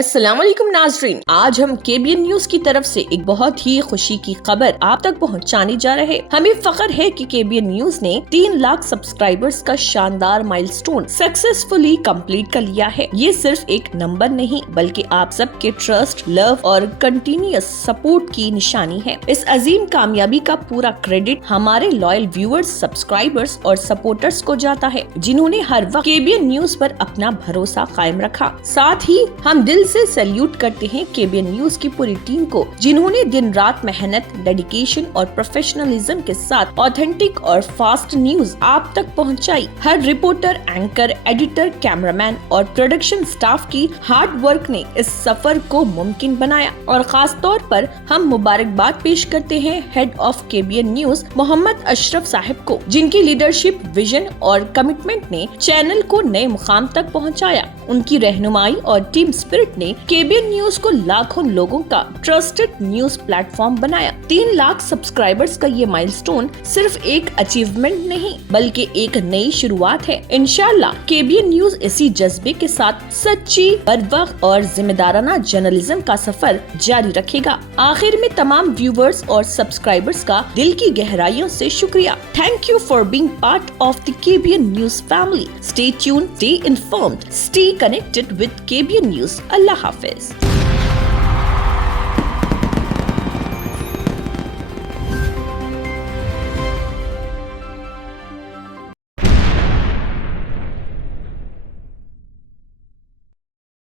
السلام علیکم ناظرین، آج ہم KBN نیوز کی طرف سے ایک بہت ہی خوشی کی خبر آپ تک پہنچانے جا رہے۔ ہمیں فخر ہے کہ KBN نیوز نے 3 لاکھ سبسکرائبرز کا شاندار مائلسٹون سکسیسفلی کمپلیٹ کر لیا ہے۔ یہ صرف ایک نمبر نہیں بلکہ آپ سب کے ٹرسٹ، لو اور کنٹینیوس سپورٹ کی نشانی ہے۔ اس عظیم کامیابی کا پورا کریڈٹ ہمارے لائل ویورز، سبسکرائبرز اور سپورٹرز کو جاتا ہے، جنہوں نے ہر وقت KBN نیوز پر اپنا بھروسہ قائم رکھا۔ ساتھ ہی ہم دل سے سیلیوٹ کرتے ہیں KBN نیوز کی پوری ٹیم کو، جنہوں نے دن رات محنت، ڈیڈیکیشن اور پروفیشنلزم کے ساتھ آتھینٹک اور فاسٹ نیوز آپ تک پہنچائی۔ ہر رپورٹر، اینکر، ایڈیٹر، کیمرامین اور پروڈکشن سٹاف کی ہارڈ ورک نے اس سفر کو ممکن بنایا، اور خاص طور پر ہم مبارکباد پیش کرتے ہیں ہیڈ آف KBN نیوز محمد اشرف صاحب کو، جن کی لیڈرشپ، ویژن اور کمٹمنٹ نے چینل کو نئے مقام تک پہنچایا۔ ان کی رہنمائی اور ٹیم اسپرٹ نے KBN نیوز کو لاکھوں لوگوں کا ٹرسٹڈ نیوز پلیٹ فارم بنایا۔ 3 لاکھ سبسکرائبرز کا یہ مائلسٹون صرف ایک اچیومنٹ نہیں بلکہ ایک نئی شروعات ہے۔ انشاءاللہ KBN نیوز اسی جذبے کے ساتھ سچی، بروقت اور ذمہ دارانہ جرنلزم کا سفر جاری رکھے گا۔ آخر میں تمام ویورز اور سبسکرائبرز کا دل کی گہرائیوں سے شکریہ۔ Thank you for being part of the KBN news family. Stay tuned, stay informed, stay connected with KBN news. اللہ حافظ۔